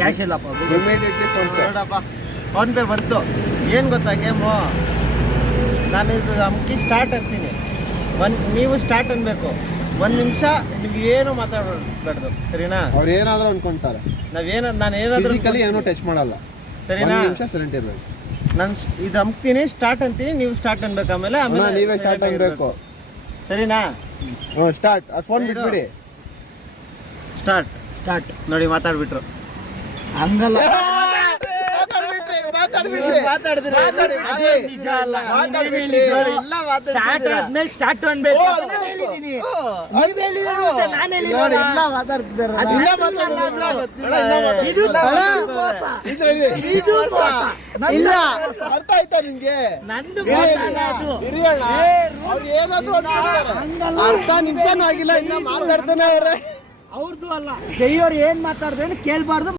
Cash ಇಲ್ಲಪ್ಪ immediately ನೋಡಪ್ಪ phone pay ಬಂತು. ಏನು ಗೊತ್ತಾ ಗೇಮು, ನಾನು ಇದು ಅಮ್ಕಿ ಸ್ಟಾರ್ಟ್ ಅಂತೀನಿ, ನೀವು ಸ್ಟಾರ್ಟ್ ಅನ್ಬೇಕು. 1 ನಿಮಿಷ ನಿಮ್ಗೆ ಏನು ಮಾತಾಡಬಾರ್ದು, ಸರಿನಾ? ಅವ್ರು ಏನಾದರೂ ಅನ್ಕೊಂತಾರೆ, ನಾನು ಏನಾದರೂ ಏನೂ ಟಚ್ ಮಾಡಲ್ಲ, ಸರಿನಾ? ನಿಮಿಷ ಸೈಲೆಂಟ್ ಇರಬೇಕು. ನಾನು ಇದು ಅಮ್ತೀನಿ, ಸ್ಟಾರ್ಟ್ ಅಂತೀನಿ, ನೀವು ಸ್ಟಾರ್ಟ್ ಅನ್ಬೇಕು. ಆಮೇಲೆ ನೀವೇ ಸ್ಟಾರ್ಟ್ ಅನ್ಬೇಕು, ಸರಿನಾ? ಸ್ಟಾರ್ಟ್. ಫೋನ್ ಬಿಟ್ಬಿಡಿ, ಸ್ಟಾರ್ಟ್ ನೋಡಿ ಮಾತಾಡ್ಬಿಟ್ರು. ಹಂಗಲ್ಲ ಸ್ಟಾರ್ಟ್ ಅನ್ಬೇಕು. ಅರ್ಥ ಆಯ್ತಾ ನಿಮ್ಗೆ? ಅರ್ಧ ನಿಮಿಷನೂ ಆಗಿಲ್ಲ, ಇನ್ನ ಮಾತಾಡ್ತಾನೆ ಅವ್ರೆ. ಅವ್ರದ್ದು ಅಲ್ಲ, ಜೈಯವ್ರು ಏನ್ ಮಾತಾಡ್ತಾರೆ ಕೇಳ್ಬಾರ್ದು.